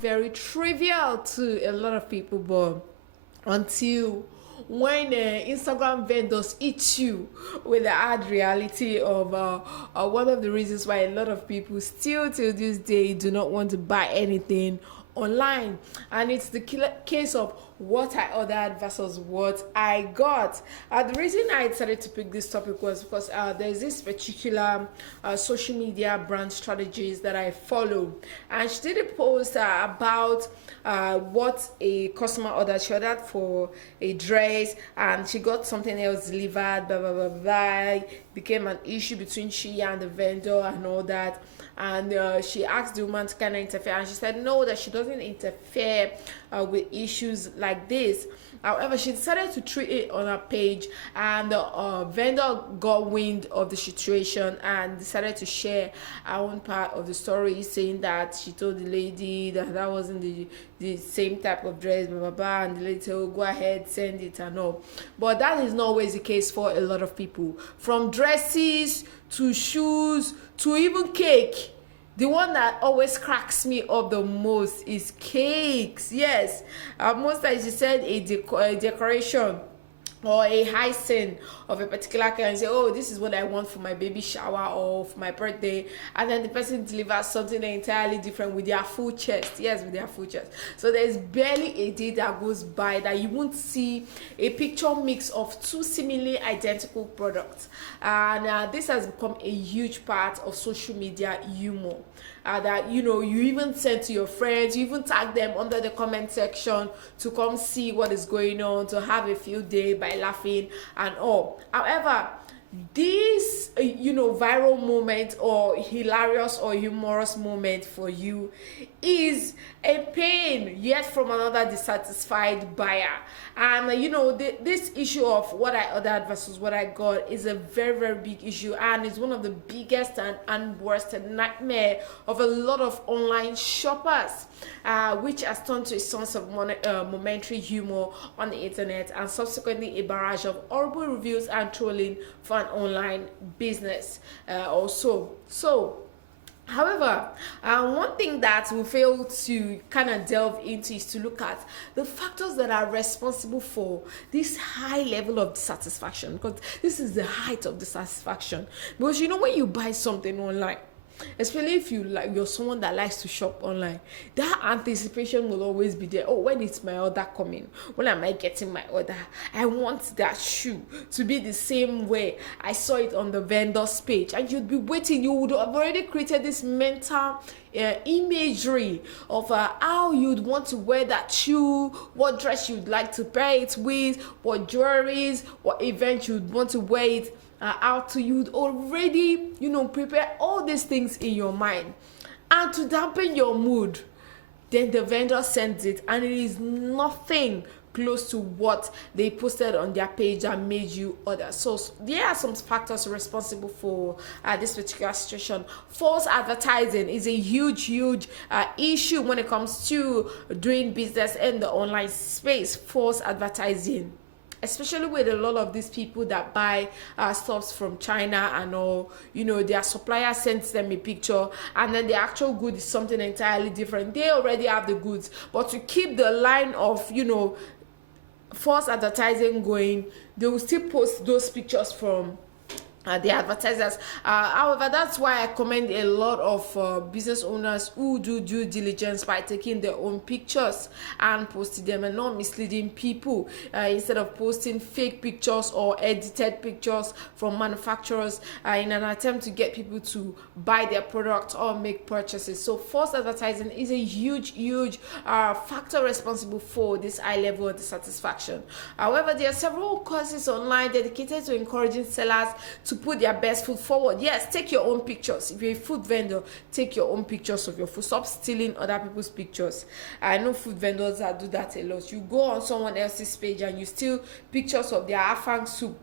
very trivial to a lot of people, but until when Instagram vendors eat you with the hard reality of one of the reasons why a lot of people still till this day do not want to buy anything online. And it's the case of what I ordered versus what I got. The reason I decided to pick this topic was because there's this particular social media brand strategist that I follow, and she did a post about what a customer ordered. She ordered for a dress and she got something else delivered, blah blah blah blah. Became an issue between she and the vendor and all that. And she asked the woman to kind of interfere, and she said no, that she doesn't interfere with issues like this. However, she decided to treat it on her page, and the vendor got wind of the situation and decided to share her own part of the story, saying that she told the lady that that wasn't the same type of dress, blah blah blah, and the lady said, "Oh, go ahead, send it," and all. But that is not always the case for a lot of people. From dresses to shoes to even cake. The one that always cracks me up the most is cakes. Yes, most times you said a decoration or a high scene of a particular cake and say, oh, this is what I want for my baby shower or for my birthday, and then the person delivers something entirely different with their full chest. Yes, with their full chest. So there's barely a day that goes by that you won't see a picture mix of two seemingly identical products. And this has become a huge part of social media humor. That you even send to your friends, you even tag them under the comment section to come see what is going on, to have a field day by laughing and all. However, this viral moment or hilarious or humorous moment for you is a pain yet from another dissatisfied buyer. And this issue of what I ordered versus what I got is a very very big issue, and it's one of the biggest and worst nightmare of a lot of online shoppers, which has turned to a source of momentary humor on the internet, and subsequently a barrage of horrible reviews and trolling for an online business also. However, one thing that we fail to kind of delve into is to look at the factors that are responsible for this high level of dissatisfaction, because this is the height of dissatisfaction. Because when you buy something online, especially if you're someone that likes to shop online, that anticipation will always be there. Oh, when is my order coming? When am I getting my order? I want that shoe to be the same way I saw it on the vendor's page. And you'd be waiting. You would have already created this mental imagery of how you'd want to wear that shoe, what dress you'd like to pair it with, what jewelries, what event you'd want to wear it out to. You'd already prepare all these things in your mind, and to dampen your mood, then the vendor sends it and it is nothing close to what they posted on their page and made you order. So there are some factors responsible for this particular situation. False advertising is a huge issue when it comes to doing business in the online space. False advertising, especially with a lot of these people that buy stuffs from China and all, their supplier sends them a picture and then the actual good is something entirely different. They already have the goods, but to keep the line of false advertising going, they will still post those pictures from the advertisers. However, that's why I commend a lot of business owners who do due diligence by taking their own pictures and posting them and not misleading people, instead of posting fake pictures or edited pictures from manufacturers in an attempt to get people to buy their product or make purchases. So false advertising is a huge factor responsible for this high level of dissatisfaction. However, there are several courses online dedicated to encouraging sellers to put their best foot forward. Yes, take your own pictures. If you're a food vendor, take your own pictures of your food. Stop stealing other people's pictures. I know food vendors that do that a lot. You go on someone else's page and you steal pictures of their afang soup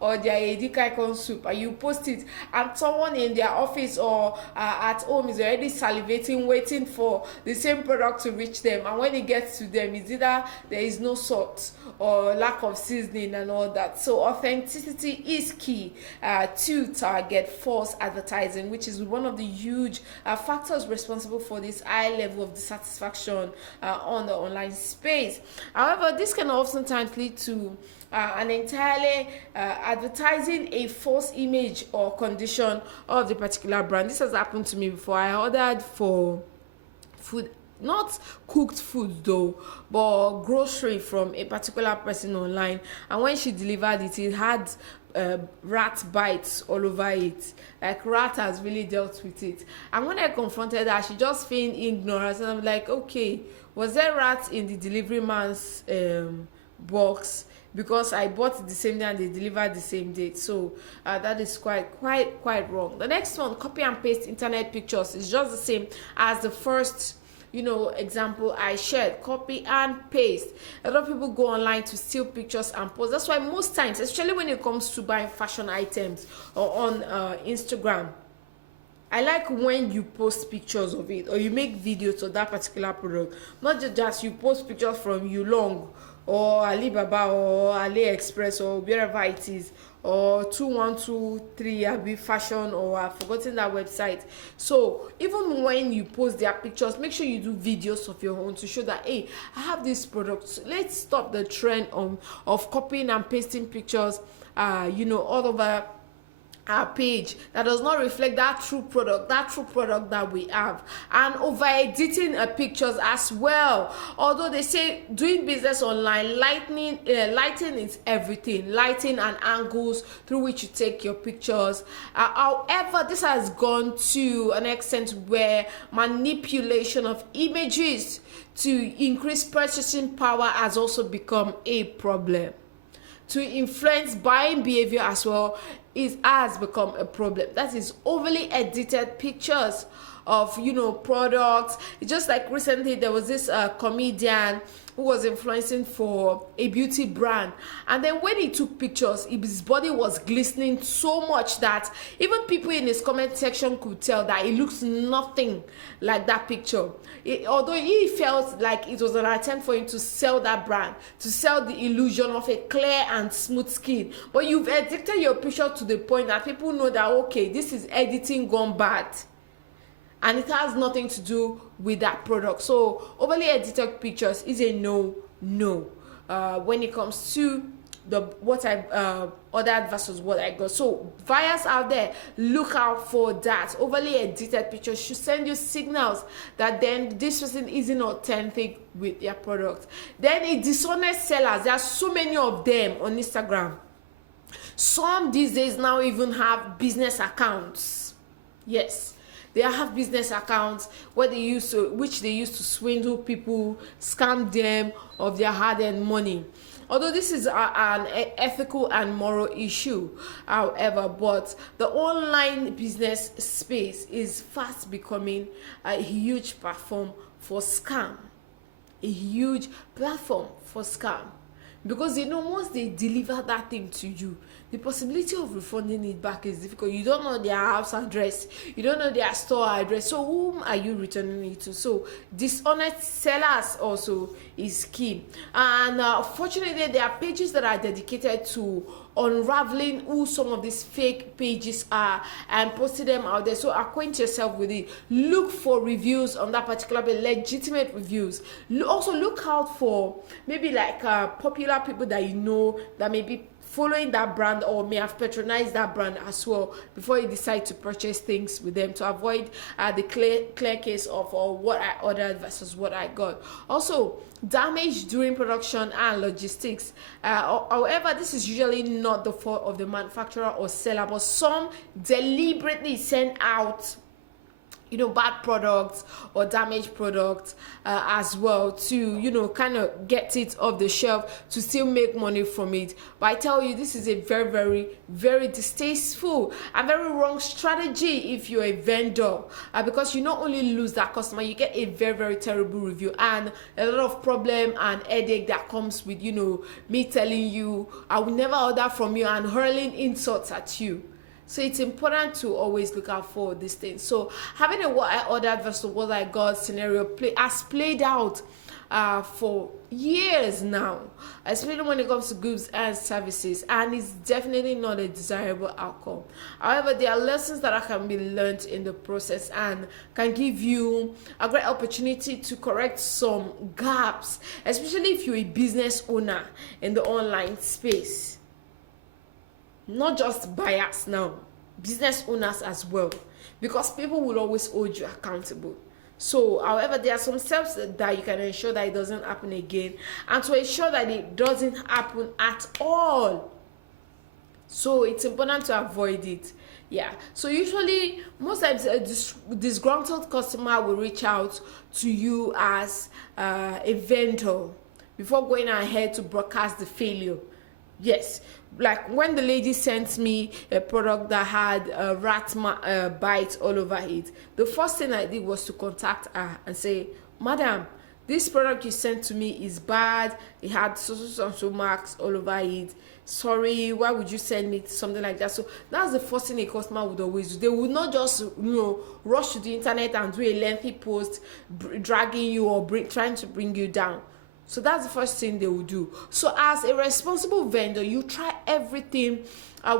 or their edikaikon soup, and you post it, and someone in their office or at home is already salivating, waiting for the same product to reach them, and when it gets to them, it's either there is no salt or lack of seasoning and all that. So authenticity is key to target false advertising, which is one of the huge factors responsible for this high level of dissatisfaction on the online space. However, this can oftentimes lead to an entirely advertising a false image or condition of the particular brand. This has happened to me before. I ordered for food, not cooked food though, but grocery from a particular person online, and when she delivered it, it had rat bites all over it. Like, rat has really dealt with it, and when I confronted her, she just feigned ignorance, and I'm like, okay, was there rats in the delivery man's box? Because I bought it the same day and they delivered the same date. So that is quite wrong. The next one, copy and paste internet pictures, is just the same as the first example I shared. Copy and paste. A lot of people go online to steal pictures and post. That's why most times, especially when it comes to buying fashion items or on Instagram, I like when you post pictures of it or you make videos of that particular product. Not just you post pictures from Yulong or Alibaba or AliExpress or wherever it is, or 2123 Abi Fashion, or I've forgotten that website. So even when you post their pictures, make sure you do videos of your own to show that, hey, I have this product. Let's stop the trend of copying and pasting pictures all over our page that does not reflect that true product that we have, and over editing pictures as well. Although they say doing business online, lighting is everything, lighting and angles through which you take your pictures. However, this has gone to an extent where manipulation of images to increase purchasing power has also become a problem. To influence buying behavior as well has become a problem. That is overly edited pictures of products. It's just like recently there was this comedian who was influencing for a beauty brand, and then when he took pictures, his body was glistening so much that even people in his comment section could tell that it looks nothing like that picture. Although he felt like it was an attempt for him to sell that brand, to sell the illusion of a clear and smooth skin, but you've edited your picture to the point that people know that, okay, this is editing gone bad, and it has nothing to do with that product. So overly edited pictures is a no when it comes to what I ordered versus what I got. So buyers out there, look out for that. Overly edited pictures should send you signals that then this person isn't authentic with their product. Then a dishonest sellers, there are so many of them on Instagram. Some these days now even have business accounts. Yes, they have business accounts which they use to swindle people, scam them of their hard-earned money. Although this is an ethical and moral issue, however, but the online business space is fast becoming a huge platform for scam. Because once they deliver that thing to you, the possibility of refunding it back is difficult. You don't know their house address, you don't know their store address, so whom are you returning it to? So dishonest sellers also is key. And fortunately, there are pages that are dedicated to unraveling who some of these fake pages are and posting them out there. So acquaint yourself with it. Look for reviews on that particular page, legitimate reviews. Also look out for maybe like popular people that that may be following that brand or may have patronized that brand as well before you decide to purchase things with them, to avoid the clear case of what I ordered versus what I got. Also, damage during production and logistics. However, this is usually not the fault of the manufacturer or seller, but some deliberately send out bad products or damaged products as well, to kind of get it off the shelf to still make money from it. But I tell you, this is a very, very, very distasteful and very wrong strategy if you're a vendor, because you not only lose that customer, you get a very, very terrible review and a lot of problem and headache that comes with me telling you I will never order from you and hurling insults at you. So it's important to always look out for these things. So having a what I ordered versus what I got scenario has played out for years now, especially when it comes to goods and services, and it's definitely not a desirable outcome. However, there are lessons that can be learned in the process and can give you a great opportunity to correct some gaps, especially if you're a business owner in the online space. Not just buyers now, business owners as well, because people will always hold you accountable. So however, there are some steps that you can ensure that it doesn't happen again, and to ensure that it doesn't happen at all. So it's important to avoid it. Yeah, so usually most times a disgruntled customer will reach out to you as a vendor before going ahead to broadcast the failure. Yes, like when the lady sent me a product that had a rat bites all over it, the first thing I did was to contact her and say, Madam, this product you sent to me is bad. It had so marks all over it. Sorry, why would you send me something like that? So that's the first thing a customer would always do. They would not just rush to the internet and do a lengthy post dragging you or trying to bring you down. So that's the first thing they will do. So as a responsible vendor, you try everything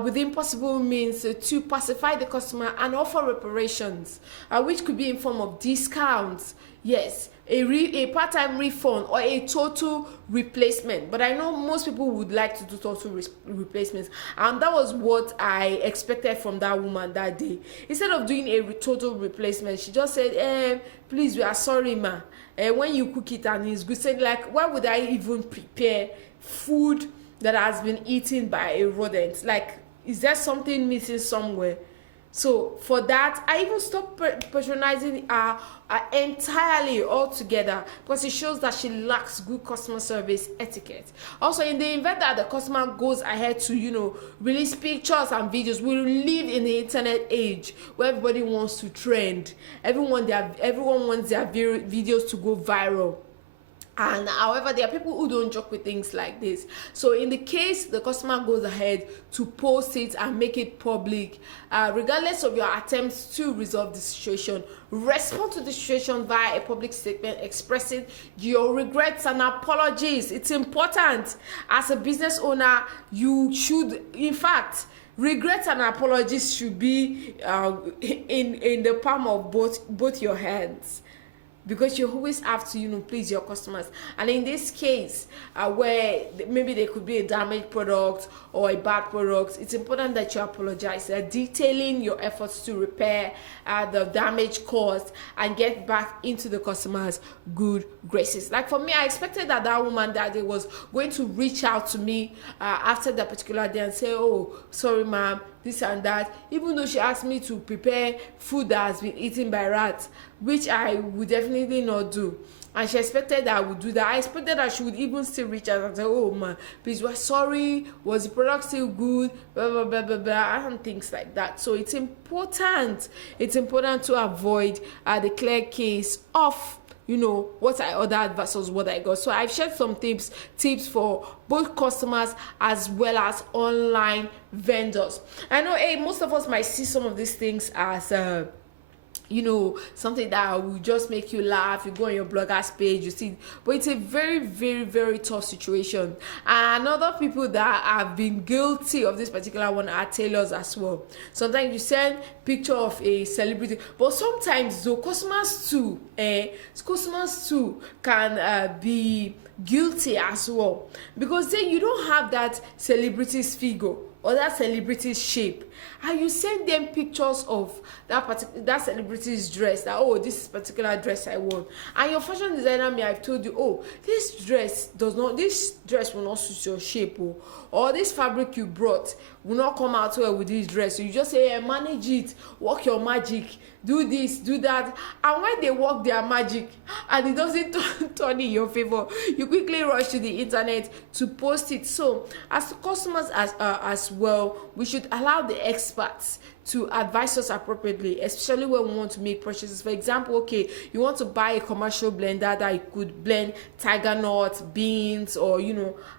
within possible means to pacify the customer and offer reparations, which could be in form of discounts. Yes, a part-time refund or a total replacement. But I know most people would like to do total replacements, and that was what I expected from that woman that day. Instead of doing a total replacement, she just said, please, we are sorry, ma. When you cook it and it's good, said, like, why would I even prepare food that has been eaten by a rodent? Like, is there something missing somewhere? So for that, I even stopped patronizing her entirely altogether, because it shows that she lacks good customer service etiquette. Also, in the event that the customer goes ahead to release pictures and videos, we live in the internet age where everybody wants to trend. Everyone wants their videos to go viral. And however, there are people who don't joke with things like this. So in the case the customer goes ahead to post it and make it public, regardless of your attempts to resolve the situation, respond to the situation via a public statement expressing your regrets and apologies. It's important. As a business owner, you should, in fact, regrets and apologies should be in the palm of both your hands, because you always have to please your customers. And in this case, where maybe there could be a damaged product or a bad product, it's important that you apologize, detailing your efforts to repair the damage caused and get back into the customer's good graces. Like for me, I expected that woman that day was going to reach out to me after that particular day and say, oh, sorry ma'am, this and that, even though she asked me to prepare food that has been eaten by rats, which I would definitely not do. And she expected that I would do that. I expected that she would even still reach out and say, oh man, please, we're sorry, was the product still good, blah blah blah blah blah, and things like that. So it's important to avoid the clear case of what I ordered versus what I got. So I've shared some tips for both customers as well as online vendors. I know most of us might see some of these things as something that will just make you laugh. You go on your bloggers page, you see, but it's a very, very, very tough situation. And other people that have been guilty of this particular one are tailors as well. Sometimes you send picture of a celebrity, but sometimes though customers too can be guilty as well, because then you don't have that celebrity's figure or that celebrity's shape, and you send them pictures of that celebrity's dress, that this particular dress I want, and your fashion designer may have told you, this dress will not suit your shape, or this fabric you brought will not come out well with this dress. So you just say, manage it, work your magic, do this, do that, and when they work their magic and it doesn't turn in your favor, you quickly rush to the internet to post it. So as customers as well, we should allow the experts to advise us appropriately, especially when we want to make purchases. For example, okay, you want to buy a commercial blender that could blend tiger nuts, beans, or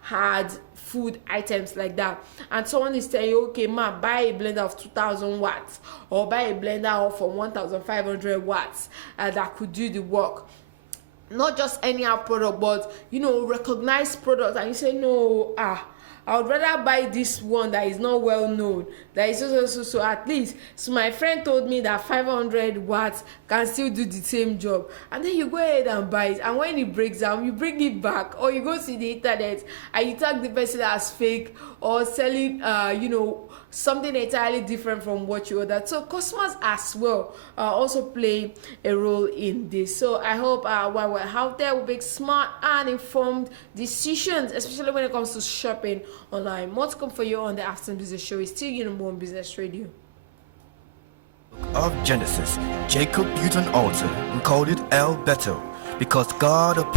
hard food items like that, and someone is telling you, okay ma, buy a blender of 2000 watts or buy a blender for 1500 watts that could do the work. Not just any product, but recognized product, and you say no, I would rather buy this one that is not well known, that is so at least. So my friend told me that 500 watts can still do the same job, and then you go ahead and buy it, and when it breaks down, you bring it back, or you go to the internet and you tag the person as fake or selling something entirely different from what you ordered. So customers as well also play a role in this. So I hope while we're out there, we make smart and informed decisions, especially when it comes to shopping online. More to come for you on the Afternoon Business Show. It's still your number one business radio. Of Genesis, Jacob built an altar and called it El Bethel, because God